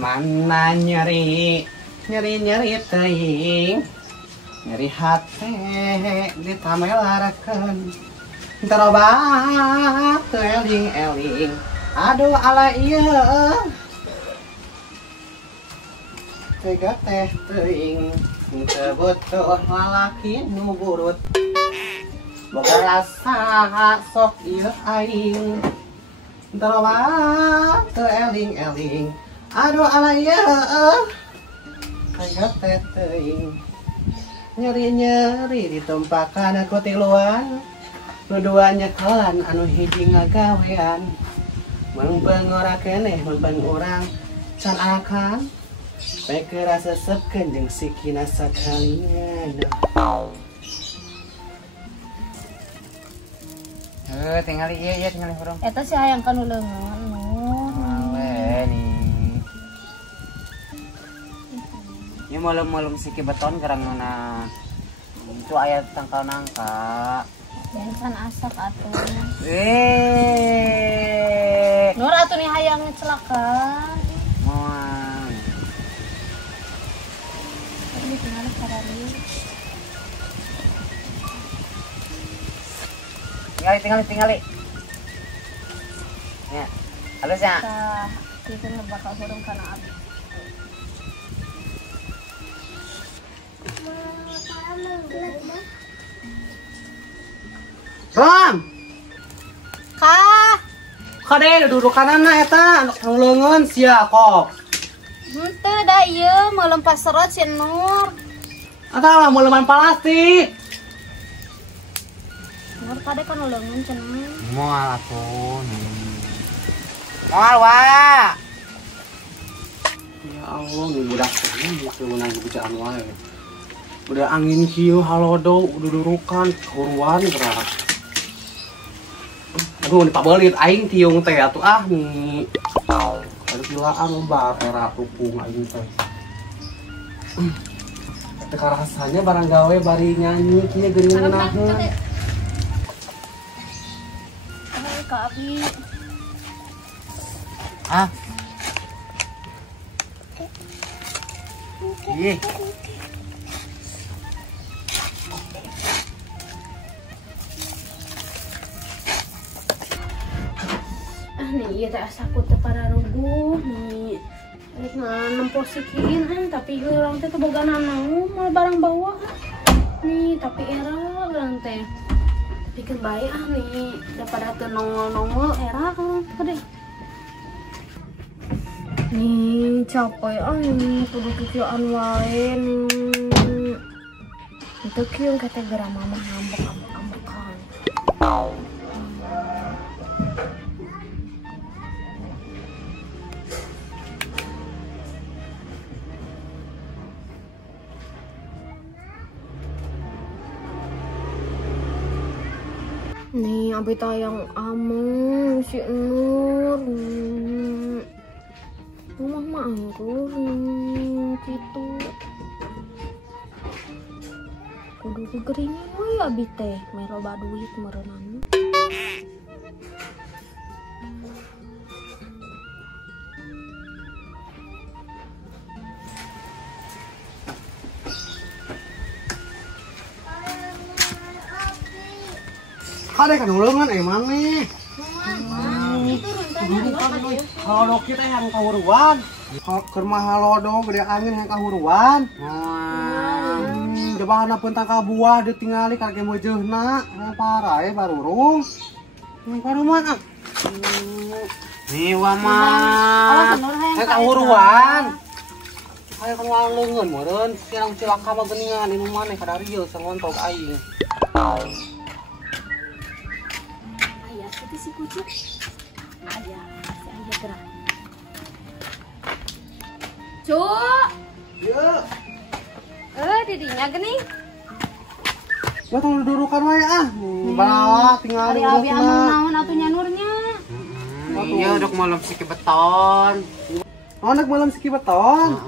Mana nyeri teuing nyeri hate ditamelarakeun terobat teu eling-eling aduh ala ieu tega teh teuing teu butuh lalaki nu burut boga rasa sok ieu aing terobat teu eling-eling aduh ala ieu tega teh teuing nyeri di tempakan aku tiluan kedua nyekelan anu hiji ngagawean mengpeng ora keneh mengpeng urang can akan baik rasa sepkeun jeung sikina sakalian tinggal ieu tinggal urang eta si hayang kanu leungeun ini malam-malam siki beton gerang nona itu ayat tangkal nangka jangan asap atuh Nur atuh nih hayang celaka moal ini tinggal sarari tinggali ya halus ya kita bakal hurung kana abdi Ram Kah kade duduk kanana eta anu leungeun sia kok henteu da ieu meuleum paserot si Nur eta lah meuleman plastik Nur kade kan leungeun cenah moal atuh moal wa ya Allah nu budak ini keunang bujaan wae udah angin kieu halodo dudurukan kuruan gerak aduh ini pabelit aing tiung teh atuh nih ada pilaan loba era tupung aing teh teka rasanya barang gawe bari nyanyi kieu geuning naheun Kak Abi ih nih ieu teh asaku teh pada rubuh nih rek nemposikeun tapi urang teh teu boga naon moal barang bawah nih tapi era urang teh bikin bae nih daripada teu nongol-nongol era kade nih capek nih kudu kieuan wae nih itu kieu kata geura mama ngambek-ambekan nih abi tayang ameng si Nur rumah mah anggur gitu kudu kegeringan we abi teh meroba duit meureunana kade kan uleungan maneh itu halodo kita yang kahuruan keur mah halodo gede angin yang kahuruan debahana pentang ka buah ditingali kage meujeuhna parae barurung karuman nih wa mah kahuruan aya kan leungeun meureun siang cilaka mah geuningan ieu maneh kadarieu sangontog aing aya si kucing aya gerak Cuk ieu didinya geuning gua tong dudurukan wae bawa tingali abi ameng naon atuh nyanurnya iya dok malam siki beton dok malam siki beton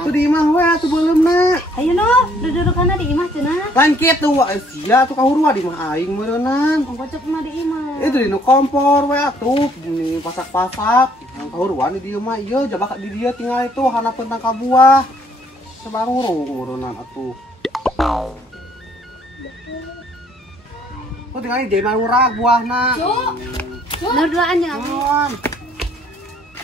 tuh di imah wae atuh beuleummna ayo no dudurukanna di imah cenah lain kitu sia atuh kahurua di imah aing meureunnan kocok mah di imah itu di nu kompor wae atuh ini pasak-pasak Yang kahuruan di dia mah iya jabak di dia tinggal itu hana pentang ka buah. Sebarurung urunan atuh. Kok tinggal di mana urang buahna. Cuk. Nur-duaan jeung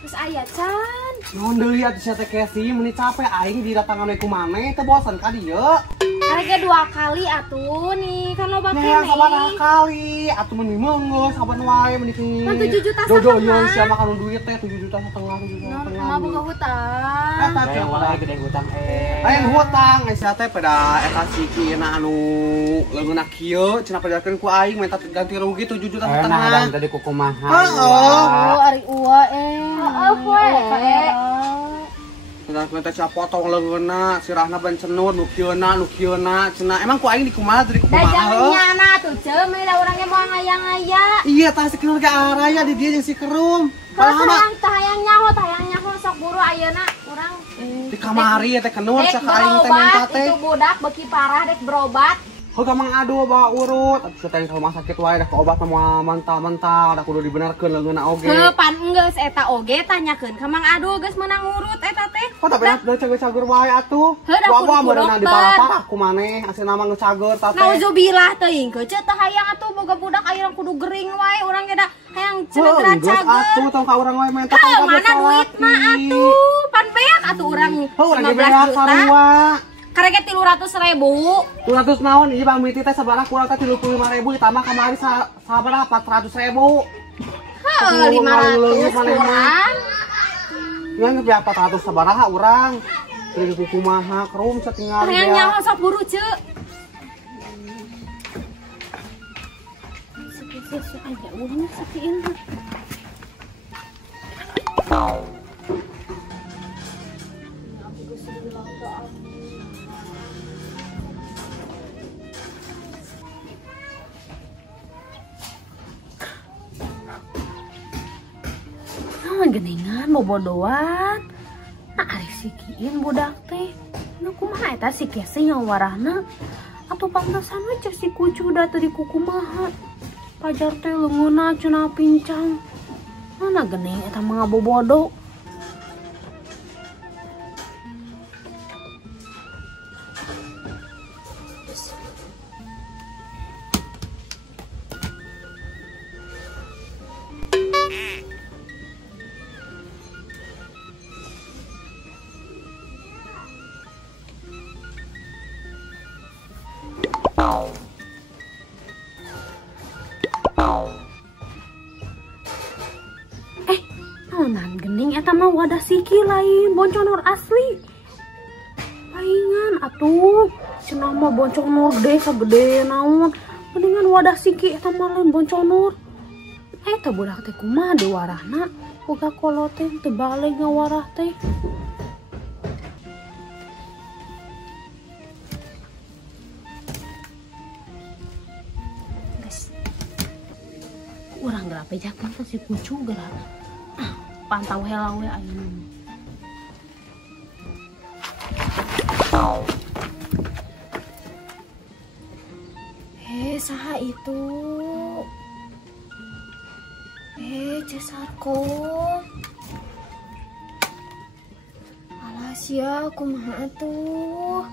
terus aya can. Nuhun deui atuh sia teh Kesi meuni capek aing didatangan we ku maneh teu bosan ka dieu. Karena 2 kali atuh nih kan loba Nya kene. sabaraha kali atuh meuni meunggeus saban wae meuni ki. Kan 7 juta Dodo setengah. yeun sia makan duit teh 7 juta setengah 7 juta Nah, setengah. mah boga hutang. Eta teh wae gede hutang Lain hutang sia teh pada eta sikina anu leungeunna kieu cenah pajakeun ku aing minta ganti rugi 7 juta setengah. Nah, tadi ku kumaha. Oh, ari ua Heeh, we. Kita sia potong leungeunna sirahna ban cenur nu kieuna cenah emang ku aing di kumaha tadi ku Da kumaha. jangan nyana tuh ceu meh da urang ge moal ngaya-ngaya. Iya tah si keluarga araya di dia jeung si Kerum. Kalau Padahal mah hayang nyaho sok buru ayeuna urang di kamari teh kenur dek sak aing teh minta berobat teh. itu budak beki parah dek berobat. Hoga mang aduh bawa urut, atuh teh ke rumah sakit wae dah ke obat mah mentah-mentah, dah kudu dibenerkeun leungeunna oge. Heuh pan enggeus eta oge tanyakeun ka Mang Adu geus meunang urut eta teh. Kok tapi da cager-cager wae atuh. Heuh, da kudu ku beunang dokter. diparah-parah ku maneh, asina mah geus cager tah teh. Nauzubillah teuing ke ceu teh hayang atuh boga budak ayeuna kudu gering wae urang ge da hayang cenegran Geus cager. atuh tong ka urang wae minta Heuh mana duit mah atuh pan beak atuh urang urang ge 15 beak juta. sarua. Karege 300.000. 200 naon ieu Bang Miti teh sabaraha kurang teh 35.000 ditambah kamari sabaraha 400.000. Heuh 500 kurang. Yang ge 400 sabaraha urang. Teu kumaha Kerum satinggal Hayang nyaho sok buru ceu. Sisi aja urang sakiin. Geningan bobodoan nah ari sikiin budak teh nah kumaha eta si Kesi yang warahna atuh pantesan we cek si kucu da teu di kukumaha pajar teh leungeunna cenah pincang mana gening eta mah bobodo. Naonan gening eta mah wadah siki lain bonconor asli. Paingan atuh cenah mah bonconor gede sagede naon. Mendingan wadah siki eta mah lain bonconor. Eta budak teh kumaha deui warahna? Boga kolot teh teu bale ngawarah teh. Urang geura pejakeun ka si kucu geura. Pantau heula we ayeuna. Saha itu? Cesarko. Alas ya, kumaha atuh?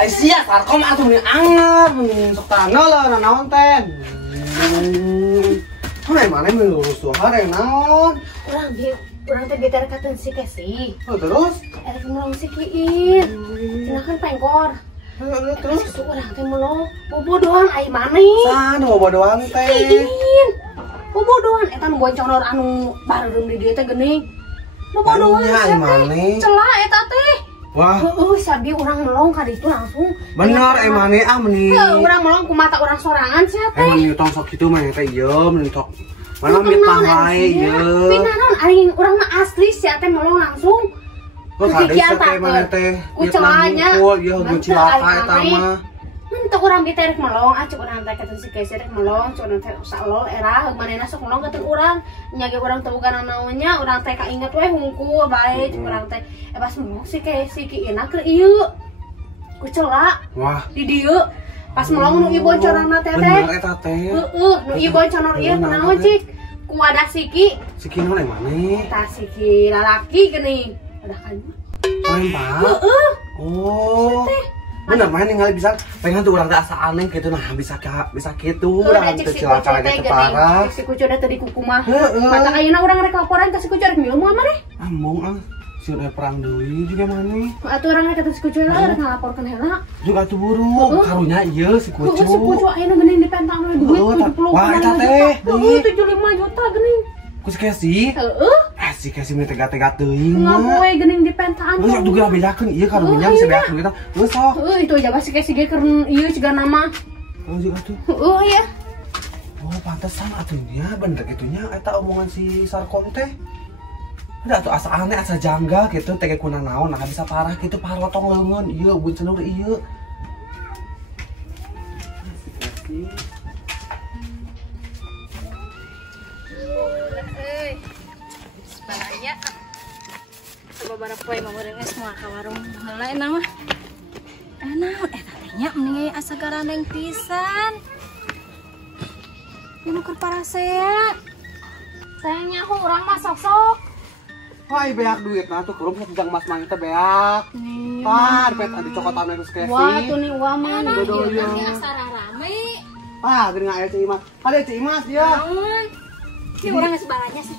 Aisyah, sarkom atuh meni anger, sok tanggal lah, naon teh. Mana mana melurus tuh hari naon? Urang teh diterekakeun si Kesi. Oh, terus? Erek melong sikiin. Cenah pengkor. Terus? Urang teh melong bobodohan ai maneh. Sana bobodohan teh. Izin. Bobodohan eta nu bonconor anu bareureuh di dieu teh geuning. Bobodohan ai maneh. Celah eta teh. Wah, Sabi urang melong ka ditu langsung. bener maneh meni. Urang melong ku mata urang sorangan sia teh. Emang ieu tong sok kitu mah teh ieu meni tok. Mana mitah wae ieu. Pinanon ari urang mah asli sia teh melong langsung. Kekikian tak kucelanya. Ya cilaka eta mah. Mentok urang kita rek melong, acuk urang teh kata si Kesi rek melong, cuk urang teh salol era heug manehna sok melong kata urang. Nya ge urang teu bukan naonnya, urang teh kainget we hungkul bae cuk urang teh. Pas melong si Kesi kieu keur ieu. Kucela. Wah, Di dieu. Pas melong nu ieu boncorna teh teh. bener eta teh. Heeh, nu ieu boncor ieu naon cik? Ku ada siki. Siki nu maneh? Tah siki lalaki geuning. Udah kan. Lempar. Heeh. Oh. Bener main ningali bisa pengen tuh urang teh asa aneh gitu nah bisa kitu urang teh cilaka lagi teh parah. Si kucu da teu di kukumaha. Mata ayeuna urang rek laporan ka si kucu rek mileuh maneh. Amung si udah perang deui juga maneh. Atuh urang rek kata si kucu rek ngalaporkeun heula. Juga tuh buru karunya ieu si kucu. Si kucu ayeuna geuning dipentang we duit 70. Wah eta teh. 75 juta geuning. Ku si Kesi. Heeh. Si Kesi mah tega-tega teuing mah. Ngapoe geuning dipentaan. Geus juga bedakeun ieu karunya bisa bedakeun kita. Geus sok. Heeh itu aja si Kesi ge keur ieu ciga nama. Oh juga tuh. Heeh ya. Oh pantesan atunya bener gitunya eta omongan si Sarkom teh. Ada tuh asa aneh asa janggal gitu teh kuna naon nah bisa parah gitu parlotong leungeun ieu bun cenur ieu. Balanya coba barang poe mah urang geus moal ka warung heula eta mah. Enak eta teh nya mending asa garandeng pisan. Ini keur parasea. Sayangnya aku urang mah sok-sok. Hai beak duit nah tuh kurum satu jang mas mang teh beak. Par pet adi cokotan geus Kesi. Wah tuh nih uang mah nih. Ini asara rame. Ah geuning aya Cik Imas. Ada Cik Imas dia. Naon? Ini urang geus balanya sih.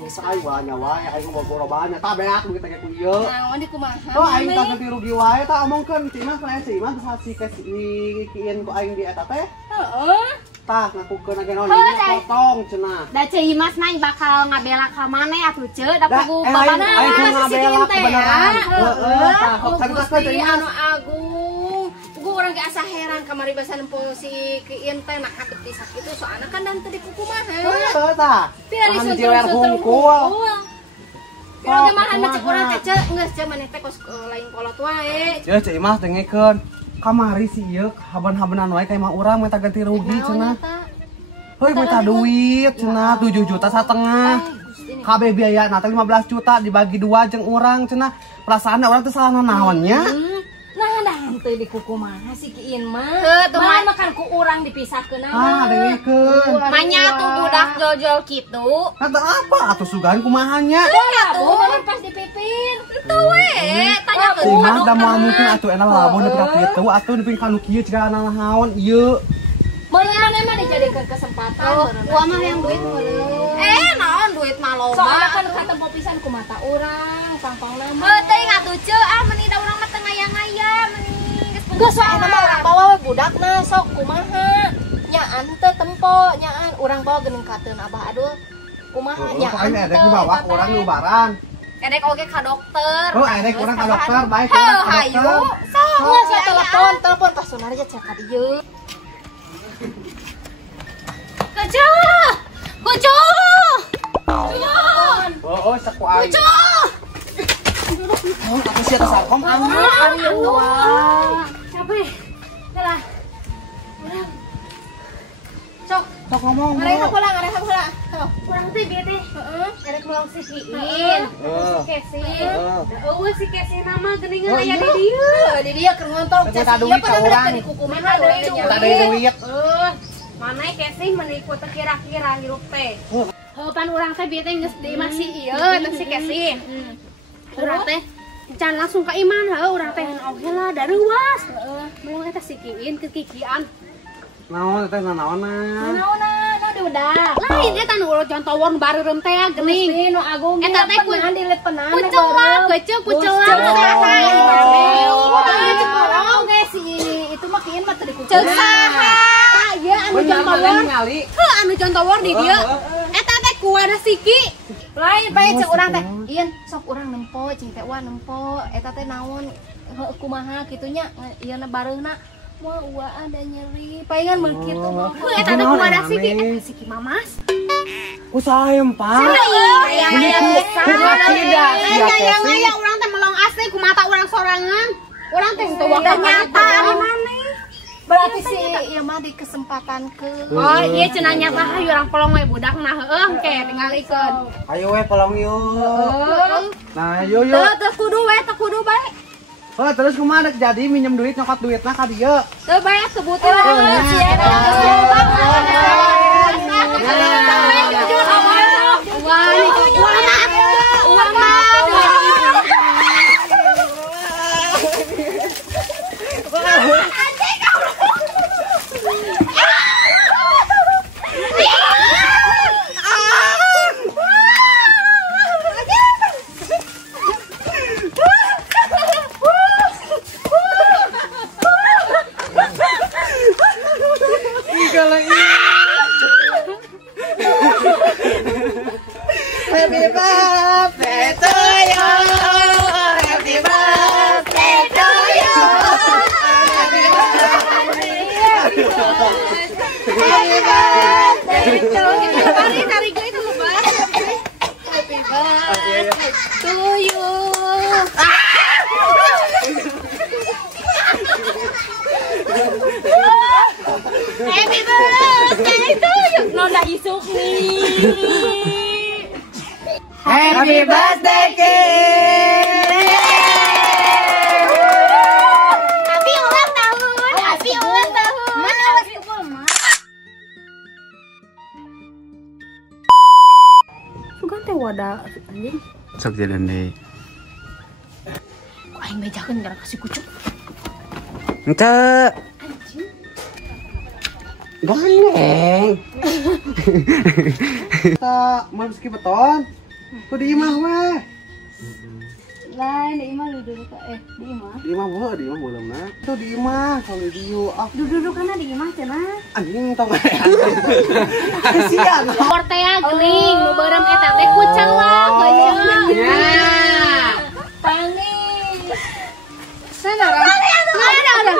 Ai banyak wae aing mah bogo banyak tah beak duit teh ku ieu. Naon di kumaha? Oh aing tah ganti rugi wae tah omongkeun Cik Imas lain Cik Imas bisa si Kesi dikiin ku aing di eta teh. Heeh. Tah ngakukeun age naon ini potong cenah. Da Cei Mas mah bakal ngabela ka maneh atuh Ceu da pugu aing babana ku ngabela kebenaran. Heeh tah sok Gusti Cik anu Imas. agung. Gue orang ge asa heran kamari basa nempo si Kiin teh nak hadep di sakitu soalna kan dan teu di kukumaha. Heeh tah. Piari Anu suntul jewer hungkul. Pira ge mah hanya cek urang teh cek geus cek maneh teh kos lain kolot wae. Ceu Cik Imas dengekeun. Kamari si ieu haban-habanan wae ka imah urang minta ganti rugi cenah. Heuy minta duit cenah 7,5 juta. Kabeh biaya na teh 15 juta dibagi 2 jeung urang cenah. Perasaan urang teh salah naonnya. Nah teu di kukumaha si Kiin mah. Mah makan ku urang dipisahkeun Ah dengekeun. Manya tuh budak jol-jol kitu. Kata apa atuh sugan kumahanya? tuh mana pas dipipin. Tuh we, tanya ke Si Mas da moal mungkin atuh enak lamun nepi ka kitu atuh nepi ka nu kieu ciga anak naon ieu. Mana mah dijadikeun kesempatan. Gua mah yang duit naon duit mah loba. Soalnya kan katempo pisan ku mata urang, pangpang nama. Teuing atuh Ceu meni da urang mah teu ngaya-ngaya meni. Geus wae eta mah urang bawa we budakna sok kumaha. Nyaan teu tempo, nyaan urang bawa geuning kateun abah adul. Kumaha nyaan. Aing edek dibawa ku urang di ubaran. Edek oge ka dokter. Oh edek urang ka dokter baik urang ka Hayu. dokter. Geus ya telepon pas sonar aja cek ka dieu. Kucu! Kucu! Oh saku aing. Oh aku sia teh Sarkom. Capek. Yalah. Sok ngomong. Ngareka pulang. urang teh bieu teh. Edek melong si Kiin. Si Kesi. Eueuh si Kesi nama geuningan aya di dieu. Di dia keur ngontok Teu cek duit ka urang. di kukumaha urang nya. Teu duit. Mana Kesi menipu teh kira-kira hirup teh. Pan urang teh bieu teh geus di masih ieu teh si Kesi. Urang teh can langsung ka iman heuh urang teh oge lah dareuwas. Belum eta si Kiin kekikian. Naon teh naonan? Naona diudak. Lain eta nu jontower nu bareureum teh geuning. Gusti nu agung Eta teh dilit penang. Kucelak, kucelak saha Oke si itu mah Kiin mah teu Ceu dikukumaha. saha? Ieu anu jontower. Ningali. Heuh anu jontower di dieu. Eta teh kuada siki. Lain bae cek urang teh. Ieun sok urang nempo, cing teh ua nempo. Eta teh naon heuh kumaha kitu nya ieuna bareuna. Wah, ada nyeri. Palingan mun kitu mah. Heuh eta teh kuada siki. Eta siki mamas. Ku saem, Pak. Aya urang teh ku mata orang sorangan. Orang teh teu Udah nyata ari mana? Berarti sih ya mah di kesempatan ke. Oh, iya cenah nyata hayu urang polong we budak nah heueuh ke tingalikeun. Ayo we polong yuk. Nah, yuk. Teu kudu bae. Oh, terus kumaha jadi minjem duit nyokot duitna ka dieu. Teu bae sebutin Happy birthday to you. Happy birthday to you. Happy birthday to you. Tarik itu lupa. Happy birthday to you. Happy birthday to you. Nona isuk nih. Happy birthday, Kid. Happy ulang tahun. Happy ulang tahun. Mana awas kepul mah. Sugan teh wadah anjing. Sok jalan deh. Aing bejakeun gara kasih kucuk. Ente. Gandeng. Kita meski beton. Ku di imah weh. Lain di imah duduk di imah. Di imah belum nah. Tuh di imah kalau di dieu. Duduk kana di imah cenah. Anjing tong aya. Kasihan. Portea geuning nu beureum eta teh kucang lah geuning. Ya. Pangi. Sana ada.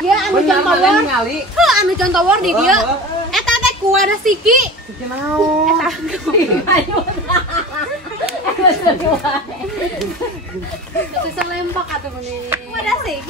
Ya anu Contohor. Ngali. Heuh anu contohor di dieu. Eta teh ku ada siki. Siki naon? Bisa lempak atuh meni. Ada sih.